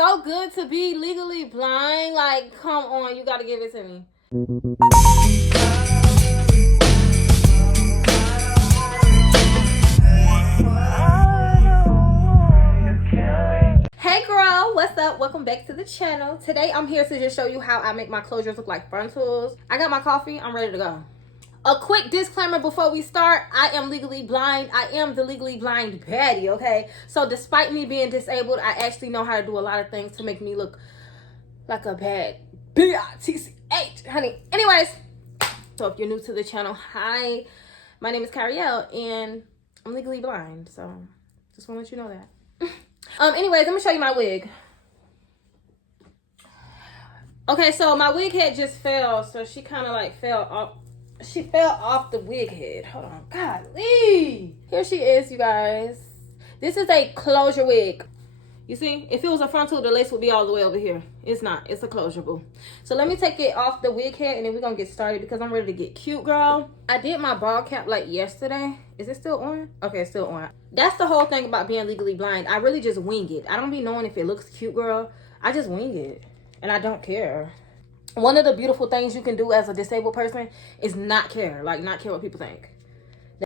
so good to be legally blind. Like, come on, you gotta give it to me. Hey girl, what's up? Welcome back to the channel. Today I'm here to just show you how I make my closures look like frontals. I got my coffee, I'm ready to go. A quick disclaimer before we start, I am legally blind. I am the legally blind baddie, okay? So despite me being disabled, I actually know how to do a lot of things to make me look like a bad B-I-T-C-H, honey. Anyways, so if you're new to the channel, hi, my name is Kaairelle and I'm legally blind. So just want to let you know that. Anyways, let me show you my wig. Okay, so my wig head just fell, so she kind of like fell off. She fell off the wig head. Hold on. Golly. Here she is, you guys. This is a closure wig. You see? If it was a frontal, the lace would be all the way over here. It's not. It's a closure, boo. So let me take it off the wig head, and then we're going to get started because I'm ready to get cute, girl. I did my ball cap like yesterday. Is it still on? Okay, it's still on. That's the whole thing about being legally blind. I really just wing it. I don't be knowing if it looks cute, girl. I just wing it, and I don't care. One of the beautiful things you can do as a disabled person is not care. Like, not care what people think.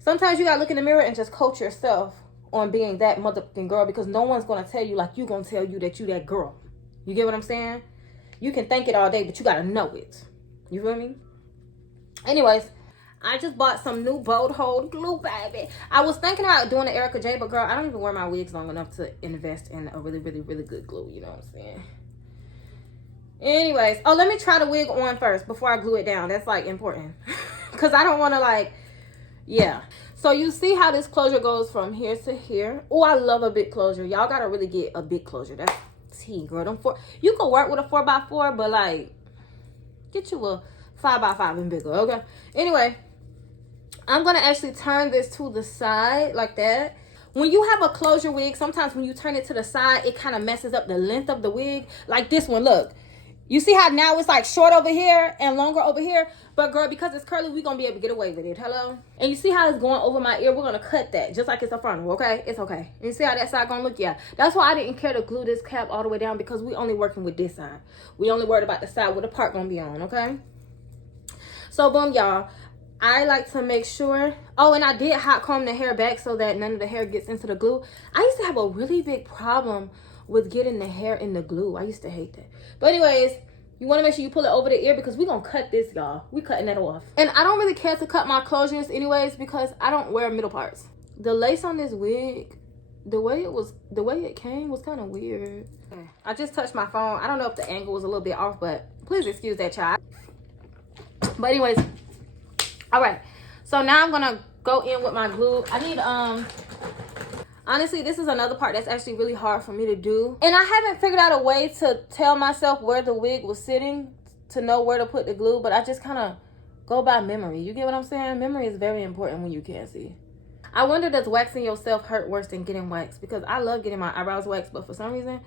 Sometimes you gotta look in the mirror and just coach yourself on being that motherfucking girl, because no one's gonna tell you like you gonna tell you that you that girl. You get what I'm saying? You can think it all day, but you gotta know it. You feel me? Anyways, I just bought some new bold hold glue, baby. I was thinking about doing the Erica J, but girl, I don't even wear my wigs long enough to invest in a really good glue. You know what I'm saying? Anyways, oh, let me try the wig on first before I glue it down. That's like important because I don't want to like, yeah. So you see how this closure goes from here to here. Oh, I love a big closure. Y'all gotta really get a big closure. That's T, girl. You can work with a 4x4, but like, get you a 5x5 and bigger, okay? Anyway, I'm gonna actually turn this to the side like that. When you have a closure wig, sometimes when you turn it to the side, it kind of messes up the length of the wig. Like this one, look. You see how now it's like short over here and longer over here? But girl, because it's curly, we're going to be able to get away with it. Hello? And you see how it's going over my ear? We're going to cut that just like it's a frontal, okay? It's okay. And you see how that side going to look? Yeah. That's why I didn't care to glue this cap all the way down, because we only working with this side. We only worried about the side where the part going to be on, okay? So boom, y'all. I like to make sure. Oh, and I did hot comb the hair back so that none of the hair gets into the glue. I used to have a really big problem with getting the hair in the glue. I used to hate that. But anyways, you want to make sure you pull it over the ear, because we're going to cut this, y'all. We cutting that off. And I don't really care to cut my closures anyways, because I don't wear middle parts. The lace on this wig, the way it came was kind of weird. I just touched my phone. I don't know if the angle was a little bit off, but please excuse that, child. But anyways, all right. So now I'm going to go in with my glue. I need, honestly, this is another part that's actually really hard for me to do. And I haven't figured out a way to tell myself where the wig was sitting to know where to put the glue, but I just kind of go by memory. You get what I'm saying? Memory is very important when you can't see. I wonder, does waxing yourself hurt worse than getting waxed? Because I love getting my eyebrows waxed, but for some reason,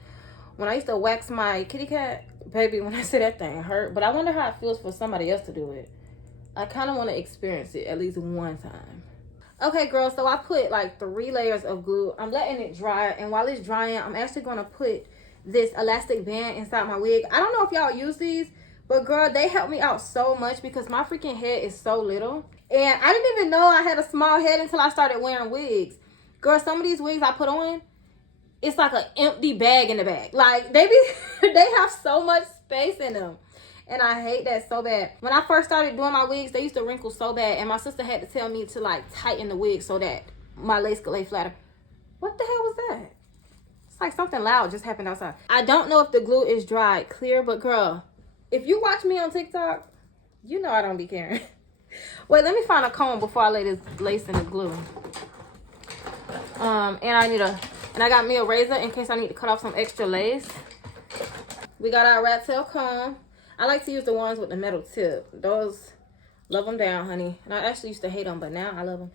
when I used to wax my kitty cat, baby, when I say that thing hurt. But I wonder how it feels for somebody else to do it. I kind of want to experience it at least one time. Okay, girl, so I put like 3 layers of glue. I'm letting it dry, and while it's drying, I'm actually going to put this elastic band inside my wig. I don't know if y'all use these, but girl, they help me out so much because my freaking head is so little. And I didn't even know I had a small head until I started wearing wigs. Girl, some of these wigs I put on, it's like an empty bag in the back. Like, they have so much space in them. And I hate that so bad. When I first started doing my wigs, they used to wrinkle so bad. And my sister had to tell me to like tighten the wig so that my lace could lay flatter. What the hell was that? It's like something loud just happened outside. I don't know if the glue is dried clear, but girl, if you watch me on TikTok, you know I don't be caring. Wait, let me find a comb before I lay this lace in the glue. And I got me a razor in case I need to cut off some extra lace. We got our rat tail comb. I like to use the ones with the metal tip. Those, love them down, honey. And I actually used to hate them, but now I love them.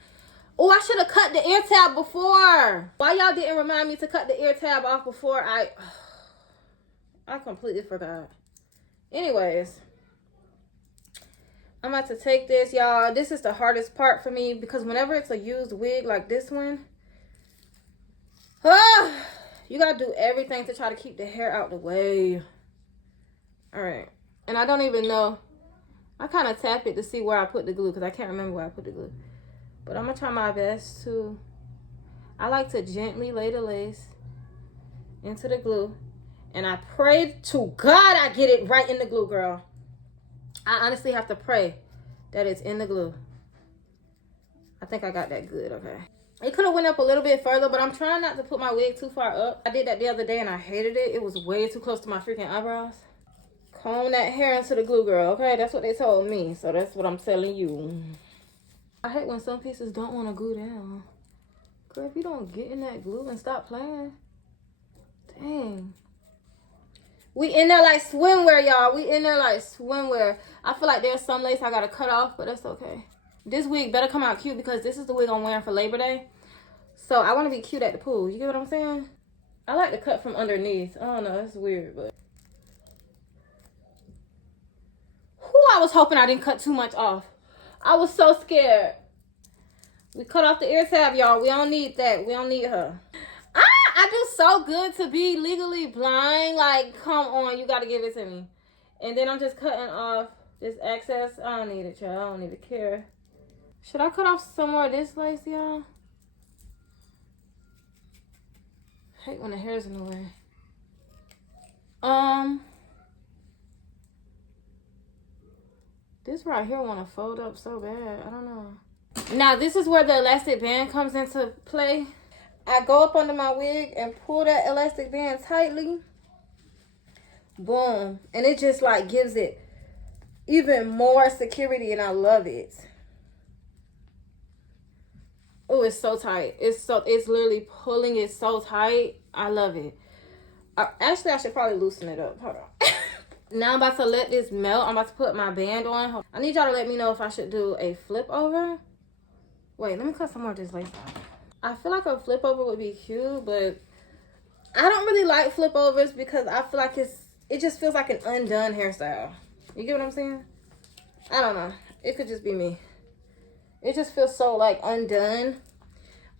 Oh, I should have cut the ear tab before. Why y'all didn't remind me to cut the ear tab off before? I completely forgot. Anyways, I'm about to take this, y'all. This is the hardest part for me because whenever it's a used wig like this one, You gotta do everything to try to keep the hair out the way. All right. And I don't even know. I kind of tap it to see where I put the glue because I can't remember where I put the glue. But I'm going to try my best to. I like to gently lay the lace into the glue. And I pray to God I get it right in the glue, girl. I honestly have to pray that it's in the glue. I think I got that good, okay. It could have went up a little bit further, but I'm trying not to put my wig too far up. I did that the other day and I hated it. It was way too close to my freaking eyebrows. Comb that hair into the glue, girl, okay? That's what they told me, so that's what I'm telling you. I hate when some pieces don't want to glue down. Girl, if you don't get in that glue and stop playing. Dang. We in there like swimwear, y'all. We in there like swimwear. I feel like there's some lace I got to cut off, but that's okay. This wig better come out cute because this is the wig I'm wearing for Labor Day. So I want to be cute at the pool. You get what I'm saying? I like to cut from underneath. I don't know. That's weird, but. I was hoping I didn't cut too much off. I was so scared. We cut off the ear tab, y'all. We don't need that. We don't need her. I do so good to be legally blind. Like, come on. You got to give it to me. And then I'm just cutting off this excess. I don't need it, y'all. I don't even care. Should I cut off some more of this lace, y'all? I hate when the hair's in the way. This right here want to fold up so bad. I don't know. Now, this is where the elastic band comes into play. I go up under my wig and pull that elastic band tightly. Boom. And it just like gives it even more security and I love it. Oh, it's so tight. It's literally pulling it so tight. I love it. Actually, I should probably loosen it up. Hold on. Now I'm about to let this melt. I'm about to put my band on. I need y'all to let me know if I should do a flip over. Wait, let me cut some more of this lace off. I feel like a flip over would be cute, but I don't really like flip overs because I feel like it just feels like an undone hairstyle. You get what I'm saying? I don't know. It could just be me. It just feels so like undone.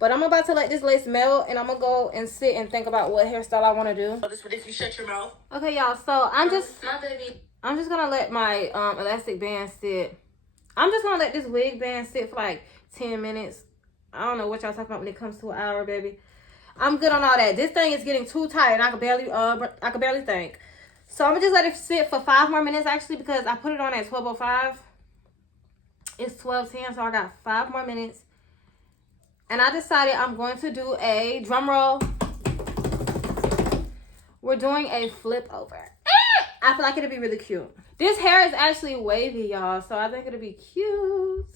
But I'm about to let this lace melt and I'm gonna go and sit and think about what hairstyle I want to do. But if you shut your mouth. Okay, y'all. So I'm just gonna let my elastic band sit. I'm just gonna let this wig band sit for like 10 minutes. I don't know what y'all talking about when it comes to an hour, baby. I'm good on all that. This thing is getting too tight and I can barely think. So I'm gonna just let it sit for 5 more minutes actually because I put it on at 12:05. It's 12:10, so I got 5 more minutes. And I decided I'm going to do a drum roll. We're doing a flip over. I feel like it'll be really cute. This hair is actually wavy, y'all. So I think it'll be cute.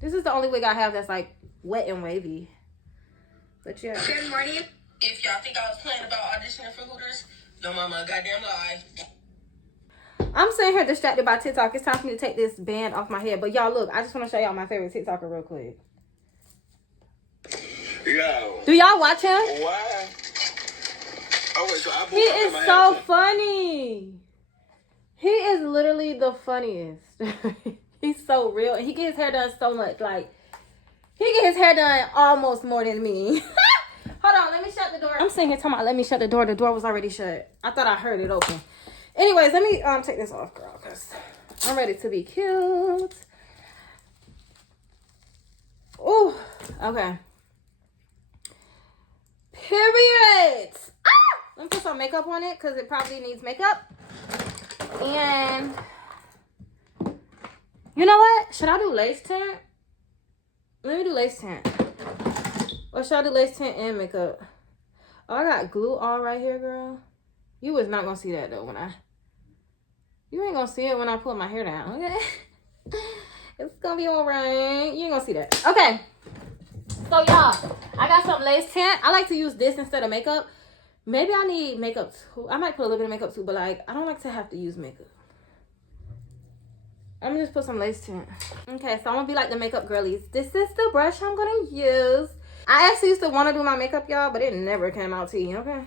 This is the only wig I have that's like wet and wavy. But yeah. Good morning. If y'all think I was playing about auditioning for Hooters, don't mind my goddamn lie. I'm sitting here distracted by TikTok. It's time for me to take this band off my head. But y'all, look, I just want to show y'all my favorite TikToker real quick. Yo. Do y'all watch him? Why? Oh, wait, so he is so funny. He is literally the funniest. He's so real. And he gets his hair done so much. Like, he gets his hair done almost more than me. Hold on, let me shut the door. I'm sitting here talking about let me shut the door. The door was already shut. I thought I heard it open. Anyways, let me take this off, girl, because I'm ready to be cute. Ooh, okay. Period. Let me put some makeup on it because it probably needs makeup. And you know what? Should I do lace tint? Let me do lace tint. Or should I do lace tint and makeup? Oh, I got glue all right here, girl. You was not gonna see that though you ain't gonna see it when I put my hair down, okay? It's gonna be all right. You ain't gonna see that. Okay. So y'all, I got some lace tint. I like to use this instead of makeup. Maybe I need makeup too. I might put a little bit of makeup too, but like I don't like to have to use makeup. I'm gonna just put some lace tint. Okay, so I'm gonna be like the makeup girlies. This is the brush I'm gonna use. I actually used to want to do my makeup, y'all, but it never came out to you, okay?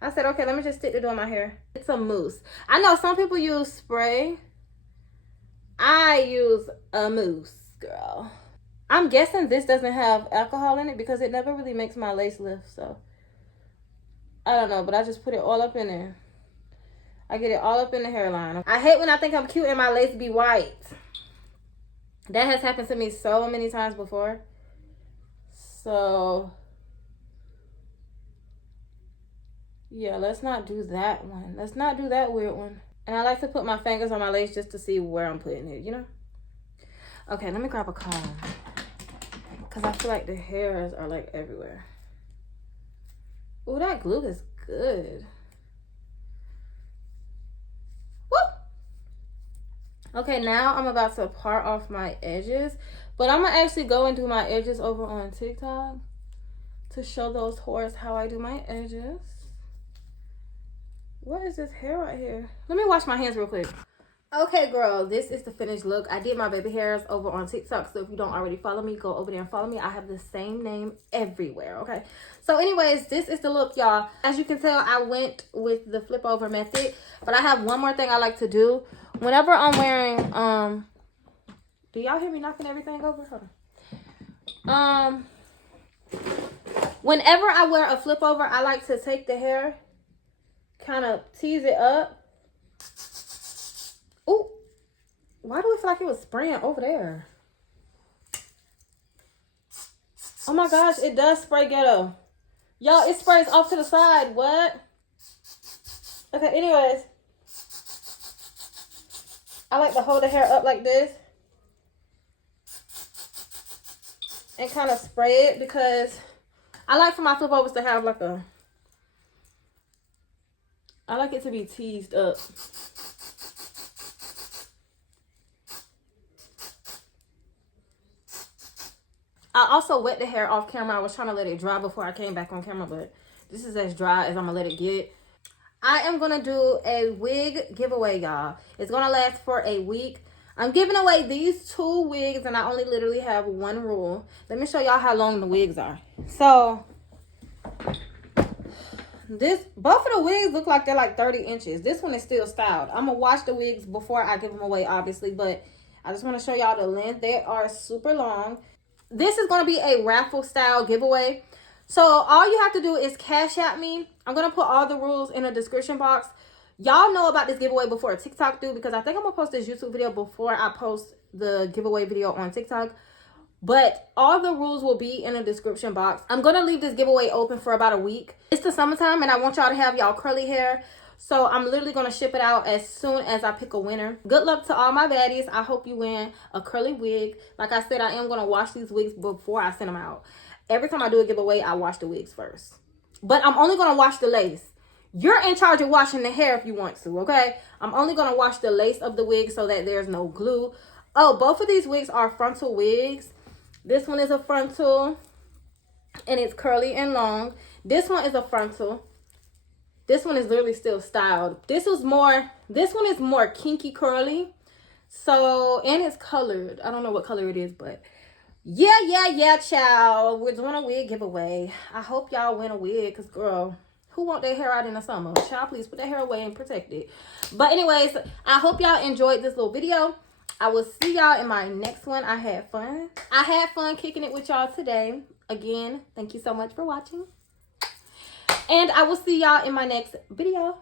I said, okay, let me just stick to doing my hair. It's a mousse. I know some people use spray. I use a mousse, girl. I'm guessing this doesn't have alcohol in it because it never really makes my lace lift, so I don't know, but I just put it all up in there. I get it all up in the hairline. I hate when I think I'm cute and my lace be white. That has happened to me so many times before. So, yeah, let's not do that one. Let's not do that weird one. And I like to put my fingers on my lace just to see where I'm putting it, you know? Okay, let me grab a comb. Because I feel like the hairs are like everywhere. Oh, that glue is good. Woo! Okay, now I'm about to part off my edges. But I'm going to actually go and do my edges over on TikTok to show those whores how I do my edges. What is this hair right here? Let me wash my hands real quick. Okay, girl, this is the finished look. I did my baby hairs over on TikTok, so if you don't already follow me, go over there and follow me. I have the same name everywhere, okay? So anyways, this is the look, y'all. As you can tell, I went with the flip over method, but I have one more thing I like to do. Whenever I'm wearing, do y'all hear me knocking everything over? Hold on. Whenever I wear a flip over, I like to take the hair, kind of tease it up. Ooh, why do I feel like it was spraying over there? Oh my gosh, it does spray ghetto. Y'all, it sprays off to the side. What? Okay, anyways. I like to hold the hair up like this. And kind of spray it because I like for my flip overs to have like a... I like it to be teased up. I also wet the hair off camera. I was trying to let it dry before I came back on camera, but this is as dry as I'm gonna let it get. I am gonna do a wig giveaway, y'all. It's gonna last for a week. I'm giving away these 2 wigs, and I only literally have 1 rule. Let me show y'all how long the wigs are. So, both of the wigs look like they're like 30 inches. This one is still styled. I'm gonna wash the wigs before I give them away, obviously, but I just want to show y'all the length. They are super long. This is going to be a raffle style giveaway. So all you have to do is cash at me. I'm going to put all the rules in the description box. Y'all know about this giveaway before TikTok do, because I think I'm going to post this YouTube video before I post the giveaway video on TikTok. But all the rules will be in the description box. I'm going to leave this giveaway open for about a week. It's the summertime and I want y'all to have y'all curly hair. So I'm literally going to ship it out as soon as I pick a winner. Good luck to all my baddies. I hope you win a curly wig. Like I said, I am going to wash these wigs before I send them out. Every time I do a giveaway, I wash the wigs first. But I'm only going to wash the lace. You're in charge of washing the hair if you want to, okay? I'm only going to wash the lace of the wig so that there's no glue. Oh, both of these wigs are frontal wigs. This one is a frontal and it's curly and long. This one is a frontal. This one is literally still styled. This one is more kinky curly. So, and it's colored. I don't know what color it is, but yeah, child. We're doing a wig giveaway. I hope y'all win a wig, because, girl, who want their hair out in the summer? Child, please put their hair away and protect it. But anyways, I hope y'all enjoyed this little video. I will see y'all in my next one. I had fun. I had fun kicking it with y'all today. Again, thank you so much for watching. And I will see y'all in my next video.